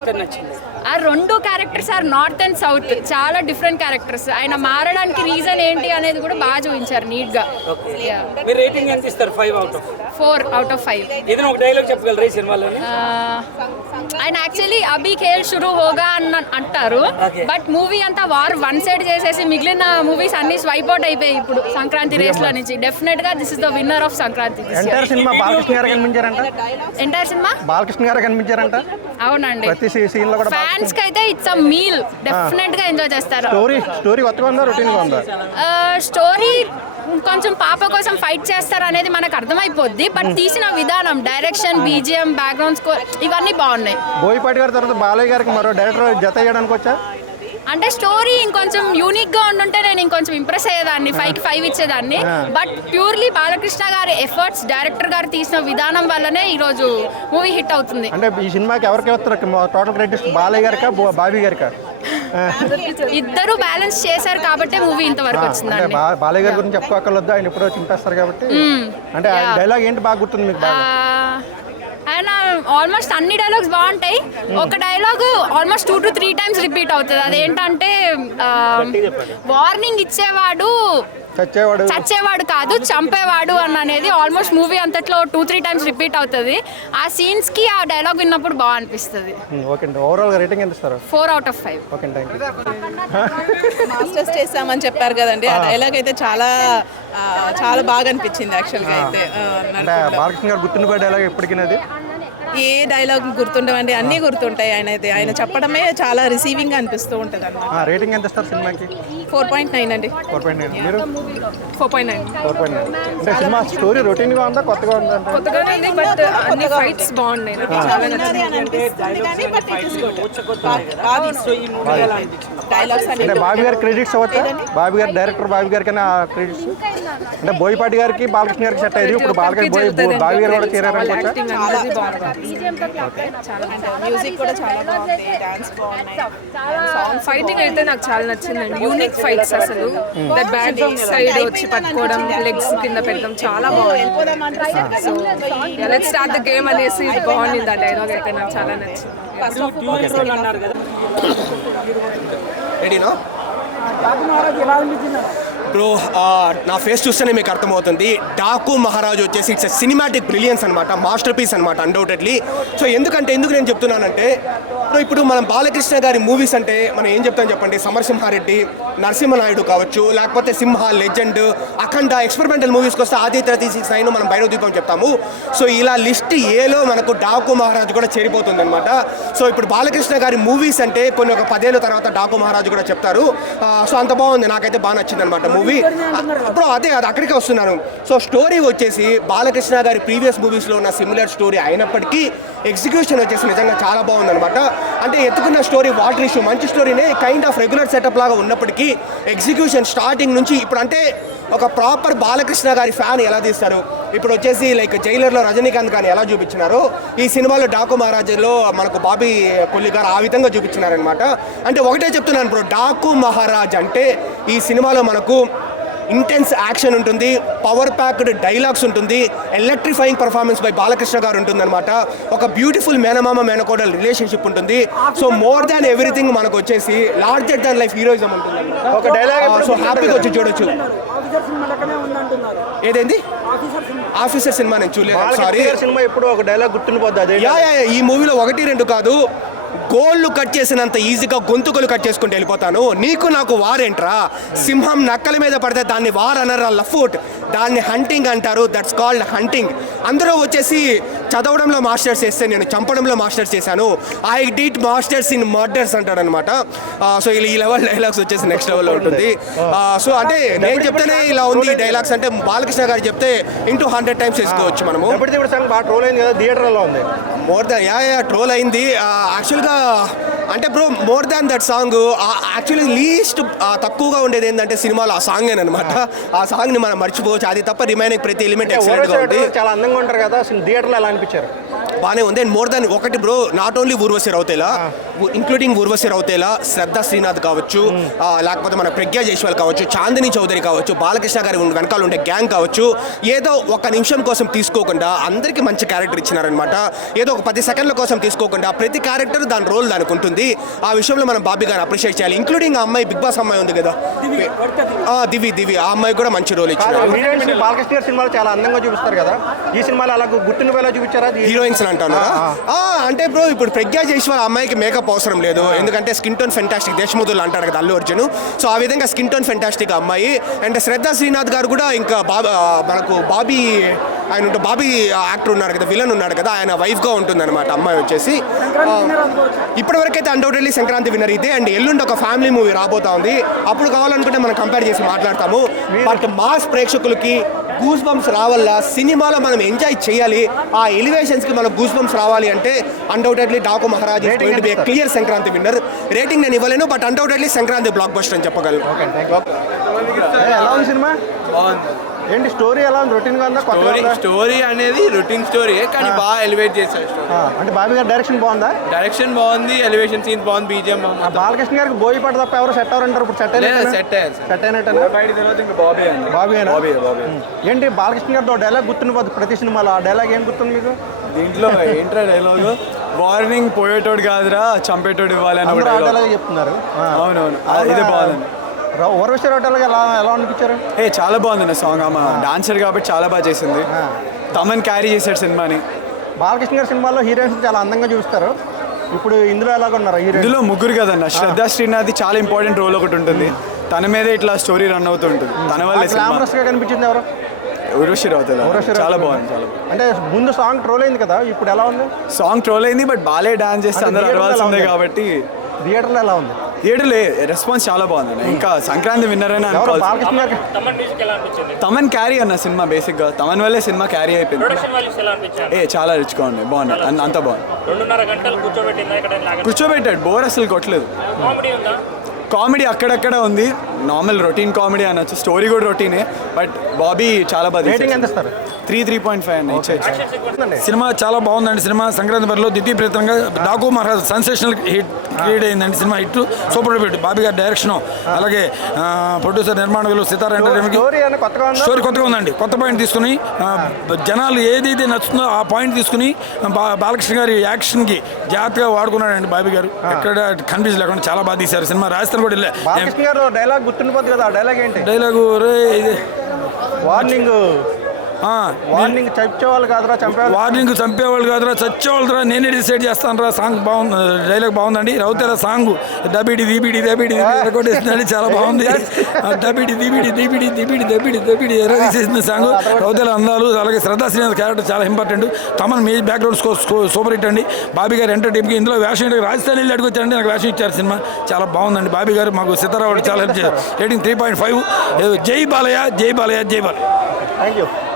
ఆ రెండు characters are north and south, చాలా డిఫరెంట్ క్యారెక్టర్స్. ఆయన మారడానికి రీజన్ ఏంటి అనేది కూడా బాగా చూపించారు నీట్ గా. మీరు రేటింగ్ ఎంత ఇస్తారు? 5 out of 4 out of 5. ఏదైనా ఒక డైలాగ్ చెప్పగలరా ఈ సినిమాలో? ఆయన యాక్చువల్లీ అభి ఖేల్ షురూ హోగా అని అంటారు, బట్ మూవీ అంతా వార్ వన్ సైడ్ చేసేసి మిగిలిన మూవీస్ అన్ని స్వైప్ అవుట్ అయిపోయాయి ఇప్పుడు సంక్రాంతి రేస్ లో నుంచి. డెఫినెట్ గా this is the winner of Sankranti. Entire cinema Balakrishna గారు కనిపించారంట. ఎంటైర్ సినిమా బాలకృష్ణ గారు కనిపించారంట. అవునండి, ప్రతి సీన్ లో కూడా ఫ్యాన్స్ కి అయితే ఇట్స్ అ మీల్, డెఫినెట్ గా ఎంజాయ్ చేస్తారు. స్టోరీ కొత్తగా ఉందా, రొటీన్ గా ఉందా? స్టోరీ కొంచెం పాప కోసం ఫైట్ చేస్తారు అనేది మనకు అర్థమైపోద్ది, బట్ తీసిన విధానం, డైరెక్షన్, బీజిఎం, బ్యాక్గ్రౌండ్ స్కోర్ ఇవన్నీ బాగున్నాయి. బోయపాటి గారి తర్వాత బాలయ్య గారికి మరో డైరెక్టర్ జత చేయడానికి వచ్చా అంటే స్టోరీ ఇంకొంచెం యూనిక్ గా ఉండుంటే నేను ఇంకొంచెం ఇంప్రెస్ అయ్యేదాన్ని, 5కి 5 ఇచ్చేదాన్ని. బట్ ప్యూర్లీ బాలకృష్ణ గారి ఎఫర్ట్స్, డైరెక్టర్ గారు తీసిన విధానం వల్లనే ఈరోజు మూవీ హిట్ అవుతుంది. అంటే ఈ సినిమాకి ఎవరికి వస్తారు టోటల్ క్రెడిట్స్? బాలయ్య గారికా, బాబీ గారికా? ఇద్దరు బ్యాలెన్స్ చేశారు కాబట్టి మూవీ ఇంతవరకు వచ్చిందండి. బాలయ్య గారి గురించి చెప్పుకోకర్లేదు, ఆయన ఎప్పుడో చింపేస్తారు కాబట్టి. అంటే డైలాగ్ ఏంటి బాగా గుర్తుంది మీకు? ఆయన ఆల్మోస్ట్ అన్ని డైలాగ్స్ బాగుంటాయి. ఒక dialogue almost 2 to 3 times repeat అవుతుంది. అదేంటంటే వార్నింగ్ ఇచ్చేవాడు చచ్చేవాడు కాదు చంపేవాడు అని అనేది ఆల్మోస్ట్ మూవీ అంతట్లో 2-3 times రిపీట్ అవుతుంది. ఆ సీన్స్ కి ఆ డైలాగ్ విన్నప్పుడు బాగా అనిపిస్తుంది. ఓకే అండి, ఓవరాల్ రేటింగ్ ఎంత ఇస్తారు? 4 out of 5. Okay, thank you. Masters చేస్తామని చెప్పారు కదండి, ఆ డైలాగ్ అయితే చాలా బాగా అనిపించింది యాక్చువల్గా అయితే. అంటే బాలకృష్ణ గారు గుర్తుండిపోయే డైలాగ్ ఎప్పటికినది? ఏ డైలాగ్ గుర్తుండవండి, అన్నీ గుర్తుంటాయి. ఆయన చెప్పడమే చాలా రిసీవింగ్ అనిపిస్తూ ఉంటుంది అన్నమాట. రేటింగ్ ఎంత ఇస్తారు సినిమాకి? 4.9 అండి. 4.9. మీరు? 4.9. 4.9. అంటే సినిమా స్టోరీ రొటీన్ గా ఉందా, కొత్తగా ఉందా? కొత్తగానే ఉంది, బట్ అన్ని ఫైట్స్ బాగున్నాయి. చాలా నచ్చింది. అంటే బాబీ గారి క్రెడిట్స్ అవుతా? బాబీ గారు డైరెక్టర్, బాబీ గారికి క్రెడిట్స్ అంటే బోయపాటి గారికి బాలకృష్ణ గారికి సెట్ అయ్యేది. ఇప్పుడు బాబీ గారు కూడా చేరారనుకోవచ్చా? మ్యూజిక్ కూడా చాలా బాగుంది, డాన్స్ బాగున్నాయి. ఫైటింగ్ అయితే నాకు చాలా నచ్చిందండి. యూనిక్ ఫైట్స్ అసలు. బ్యాక్ సైడ్ వచ్చి పట్టుకోవడం, లెగ్స్ కింద పెట్టడం చాలా బాగుంది. So let's start the game అనేసి బాగుంది. ఆ డైలాగ్ అయితే నాకు చాలా నచ్చింది. రెడీనా బ్రో? నా ఫేస్ చూస్తేనే మీకు అర్థమవుతుంది. డాకు మహారాజ్ వచ్చేసి ఇట్స్ సినిమాటిక్ బ్రిలియన్స్ అనమాట, మాస్టర్ పీస్ అనమాట అన్డౌటెడ్లీ. సో ఎందుకు నేను చెప్తున్నానంటే, ఇప్పుడు మనం బాలకృష్ణ గారి మూవీస్ అంటే మనం ఏం చెప్తాం చెప్పండి? సమరసింహారెడ్డి, నరసింహనాయుడు కావచ్చు, లేకపోతే సింహ, లెజెండ్, అఖండ, ఎక్స్పెరిమెంటల్ మూవీస్కి వస్తే ఆదిత్య 36 మనం భైరవ దీపం చెప్తాము. సో ఇలా లిస్ట్ ఏలో మనకు డాకు మహారాజ్ కూడా చేరిపోతుంది అనమాట. సో ఇప్పుడు బాలకృష్ణ గారి మూవీస్ అంటే కొన్ని ఒక 10 ఏళ్ళ తర్వాత డాకు మహారాజ్ కూడా చెప్తారు. సో అంత బాగుంది, నాకైతే బాగా నచ్చింది అనమాట మూవీ. అప్పుడు అది అక్కడికే వస్తున్నాను. సో స్టోరీ వచ్చేసి బాలకృష్ణ గారి ప్రీవియస్ మూవీస్లో ఉన్న సిమిలర్ స్టోరీ అయినప్పటికీ ఎగ్జిక్యూషన్ వచ్చేసి నిజంగా చాలా బాగుందన్నమాట. అంటే ఎత్తుకున్న స్టోరీ వాటర్ ఇష్యూ మంచి స్టోరీనే, కైండ్ ఆఫ్ రెగ్యులర్ సెటప్ లాగా ఉన్నప్పటికీ ఎగ్జిక్యూషన్ స్టార్టింగ్ నుంచి ఇప్పుడు అంటే ఒక ప్రాపర్ బాలకృష్ణ గారి ఫ్యాన్ ఎలా తీస్తారు, ఇప్పుడు వచ్చేసి లైక్ జైలర్లో రజనీకాంత్ గారిని ఎలా చూపించినారో ఈ సినిమాలో డాకు మహారాజులో మనకు బాబీ కొల్లి గారు ఆ విధంగా చూపించినారనమాట. అంటే ఒకటే చెప్తున్నాను బ్రో, డాకు మహారాజ్ అంటే ఈ సినిమాలో మనకు ఇంటెన్స్ యాక్షన్ ఉంటుంది, పవర్ ప్యాక్డ్ డైలాగ్స్ ఉంటుంది, ఎలక్ట్రిఫైయింగ్ పర్ఫార్మెన్స్ బై బాలకృష్ణ గారు ఉంటుందన్నమాట. ఒక బ్యూటిఫుల్ మేనమామ మేనకోడల్ రిలేషన్షిప్ ఉంటుంది. సో మోర్ దాన్ ఎవ్రీథింగ్ మనకు వచ్చేసి లార్జర్ దాన్ లైఫ్ హీరోయిజం ఉంటుంది. ఒక డైలాగ్ సో హ్యాపీగా వచ్చి చూడొచ్చు. ఏదేంది ఆఫీసర్ సినిమా నేను చూడలేదు, సారీ. సినిమా ఎప్పుడు ఒక డైలాగ్ గుర్తుండిపోద్ది. ఈ మూవీలో 1-2 కాదు, గోళ్ళు కట్ చేసినంత ఈజీగా గొంతుకలు కట్ చేసుకుంటూ వెళ్ళిపోతాను. నీకు నాకు వారేంట్రా? సింహం నక్కల మీద పడితే దాన్ని వార్ అనరా, లఫూట్, దాన్ని హంటింగ్ అంటారు. That's called hunting. అందరూ వచ్చేసి చదవడంలో మాస్టర్స్ చేస్తే నేను చంపడంలో మాస్టర్స్ చేశాను. I did masters in murders అంటాడు అనమాట. సో ఈ లెవెల్ డైలాగ్స్ వచ్చేసి నెక్స్ట్ లెవెల్లో ఉంటుంది. సో అంటే నేను చెప్తేనే ఇలా ఉంది డైలాగ్స్ అంటే, బాలకృష్ణ గారు చెప్తే ఇంటూ 100 times వేసుకోవచ్చు మనము. బాగా ట్రోల్ అయింది కదా, థియేటర్లో ఉంది. మోర్ దాన్ ట్రోల్ అయింది యాక్చువల్గా. అంటే bro more than that song actually least తక్కువగా ఉండేది ఏంటంటే సినిమాలో ఆ సాంగ్ అనమాట. ఆ సాంగ్ని మనం మర్చిపోవచ్చు, అది తప్ప రిమైనింగ్ ప్రతి ఎలిమెంట్ ఎక్సలెంట్గా ఉంది. చాలా అందంగా ఉంటారు కదా, థియేటర్లో ఎలా అనిపించారు? బాగానే ఉంది. అండ్ మోర్ దాన్ ఒకటి bro, not only Urvashi Rautela, including Urvashi Rautela, Shraddha Srinath కావచ్చు, లేకపోతే మన ప్రజ్ఞా జైస్వాల్ కావచ్చు, చాందిని చౌదరి కావచ్చు, బాలకృష్ణ గారి వెనకాల ఉండే గ్యాంగ్ కావచ్చు, ఏదో ఒక నిమిషం కోసం తీసుకోకుండా అందరికీ మంచి క్యారెక్టర్ ఇచ్చినారనమాట. ఏదో ఒక 10 సెకండ్ల కోసం తీసుకోకుండా ప్రతి క్యారెక్టర్ దాని రోల్ దానికి ఉంటుంది. ఆ విషయంలో మనం బాబీ గారిని అప్రిషియేట్ చేయాలి. ఇంక్లూడింగ్ ఆ అమ్మాయి, బిగ్ బాస్ అమ్మాయి ఉంది కదా, దివి, ఆ అమ్మాయి కూడా మంచి రోల్ ఇచ్చారు. హీరోయిన్స్ బాలకృష్ణ గారి సినిమాలు చాలా అందంగా చూపిస్తారు కదా, ఈ సినిమాలో అలా గుర్తుండిపోయేలా చూపించారా? హీరోయిన్స్ అంటాను అంటే బ్రో, ఇప్పుడు ప్రజ్ఞా జైస్వాల్ అమ్మాయికి మేకప్ అవసరం లేదు, ఎందుకంటే స్కిన్ టోన్ ఫెంటాస్టిక్, దేశముద్రులు అంటారు కదా అల్లు అర్జున్. సో ఆ విధంగా స్కిన్ టోన్ ఫెంటాస్టిక్ అమ్మాయి. అండ్ శ్రద్ధా శ్రీనాథ్ గారు కూడా ఇంకా మనకు బాబీ యాక్టర్ ఉన్నారు కదా, విలన్ ఉన్నాడు కదా, ఆయన వైఫ్గా ఉంటుంది అనమాట అమ్మాయి వచ్చేసి. ఇప్పటివరకైతే అన్డౌటెడ్లీ సంక్రాంతి విన్నర్ ఇదే. అండ్ ఎల్లుండి ఒక ఫ్యామిలీ మూవీ రాబోతా ఉంది, అప్పుడు కావాలనుకుంటే మనం కంపేర్ చేసి మాట్లాడతాము. బట్ మాస్ ప్రేక్షకులకి గూస్ బంప్స్ రావాలా, సినిమాలో మనం ఎంజాయ్ చేయాలి, ఆ ఎలివేషన్స్కి మనం గూస్ బంప్స్ రావాలి అంటే undoubtedly Daaku Maharaj is going to be clear Sankranti winner. Rating నేను ఇవ్వలేను, but undoubtedly Sankranti block buster అని చెప్పగలను. ఎలా ఉంది సినిమా? ఏంటి స్టోరీ ఎలా ఉంది? రొటీన్ గా ఉందా? స్టోరీ అనేది రొటీన్ స్టోరీ, కానీ బాగా ఎలివేట్ చేశారు స్టోరీ. అంటే బాబీ గారి డైరెక్షన్ బాగుందా? డైరెక్షన్ బాగుంది, ఎలివేషన్ సీన్ బాగుంది, బీజిఎం బాగుంది. బాలకృష్ణ గారికి బోయపాటి తప్ప ఎవరు సెట్ అవ్వరంటారు. ఇప్పుడు సెట్ అయినట్టు బాబీ ఏంటి బాలకృష్ణ గారితో డైలాగ్ గుర్తుండిపోద్ది ప్రతి సినిమాలో. ఆ డైలాగ్ ఏం గుర్తుంది మీకు? దీంట్లో ఏంట్రా డైలాగ్, వార్నింగ్ పోయేటోడు కాదురా చంపేటోడు ఇవ్వాలి అని డైలాగ్ చెప్తున్నారు. అవునవును, ఇదే బాగుంది. ఊర్వశి రౌతేలా ఎలా అనిపించారు? చాలా బాగుంది సాంగ్. ఆమె డాన్సర్ కాబట్టి చాలా బాగా చేసింది. తమన్ క్యారీ చేశాడు సినిమాని. బాలకృష్ణ గారి సినిమాలో హీరోయిన్స్ చాలా అందంగా చూపిస్తారు. ఇప్పుడు ఇందులో ఎలాగ ఉన్నారు హీరోయిన్? ఇందులో ముగ్గురు కదన్న, శ్రద్ధా శ్రీనాథ్ చాలా ఇంపార్టెంట్ రోల్ ఒకటి ఉంటుంది, తన మీదే ఇట్లా స్టోరీ రన్ అవుతుంటుంది. తన వల్ల గ్లామరస్ గా కనిపించింది ఎవరు? ఊర్వశి రౌతేలా. చాలా బాగుంది. అంటే ముందు సాంగ్ ట్రోల్ అయింది కదా, ఇప్పుడు ఎలా ఉంది? సాంగ్ ట్రోల్ అయింది, బట్ బాలే డాన్స్ చేస్తే అందరూ అరవాల్సిందే కాబట్టి. థియేటర్లో ఎలా ఉంది? థియేటర్లో రెస్పాన్స్ చాలా బాగుంది. ఇంకా సంక్రాంతి విన్నర్ అని బాలకృష్ణ గారికి తమన్ క్యారీ అన్న సినిమా, బేసిక్గా తమన్ వల్లే సినిమా క్యారీ అయిపోయింది. చాలా రిచ్గా ఉంది, బాగుంది, అంత బాగుంది. కూర్చోబెట్టాడు, బోర్ అసలు కొట్టలేదు. కామెడీ అక్కడక్కడ ఉంది, నార్మల్ రొటీన్ కామెడీ అనొచ్చు. స్టోరీ కూడా రొటీనే, బట్ బాబీ చాలా బాగా. 3.5 అన్న ఇచ్చేయచ్చు. సినిమా చాలా బాగుందండి. సినిమా సంక్రాంతి బరిలో ద్వితీయప్రతంగా Daaku Maharaj sensational hit create అయిందండి. Cinema hit, super hit. Bobby గారి డైరెక్షన్, అలాగే ప్రొడ్యూసర్ నిర్మాణకులు సితారా ఎంటర్టైన్మెంట్. స్టోరీ కొత్తగా ఉందండి. కొత్త పాయింట్ తీసుకుని జనాలు ఏదైతే నచ్చుతుందో ఆ పాయింట్ తీసుకుని బాలకృష్ణ గారి యాక్షన్కి జాగ్రత్తగా వాడుకున్నాడండి బాబీ గారు. ఎక్కడ కన్ఫ్యూజ్ లేకుండా చాలా బాగా తీశారు సినిమా. రాజస్థాన్ కూడా వెళ్ళా. డైలాగ్ గుర్తుండిపోతుంది కదా, డైలాగ్ ఏంటి? డైలాగు ఇది వార్నింగ్ చంపేవాళ్ళు కాదురా, వార్నింగ్ చంపేవాళ్ళు కాదురా, చచ్చేవాళ్ళరా, నేనే డిసైడ్ చేస్తాను రా. సాంగ్ బాగుంది, డైలాగ్ బాగుందండి. రౌతేలా సాంగ్ దబిడి దిబిడి కొట్టేసిందండి, చాలా బాగుంది. దబిడి దిబిడి దిబిడి దిబిడి దబిడి దబిడి ఎరగేసేసింది సాంగ్. రౌతేలా అందాలు, అలాగే శ్రద్ధా శ్రీనాథ్ క్యారెక్టర్ చాలా ఇంపార్టెంట్. తమన్ మీ బ్యాక్గ్రౌండ్ సూపర్ హిట్ అండి. బాబీ గారు ఎంటర్టైన్కి ఇందులో వేషం రాజస్థాన్ వెళ్ళి అడుగుతారండి, నాకు వేషం ఇచ్చారు. సినిమా చాలా బాగుందండి. బాబీ గారు మాకు సితారా చాలా హెల్ప్ చేశారు. రేటింగ్ 3.5. జై బాలయ్య, జై బాలయ్య, జై బాలయ్య. Thank you.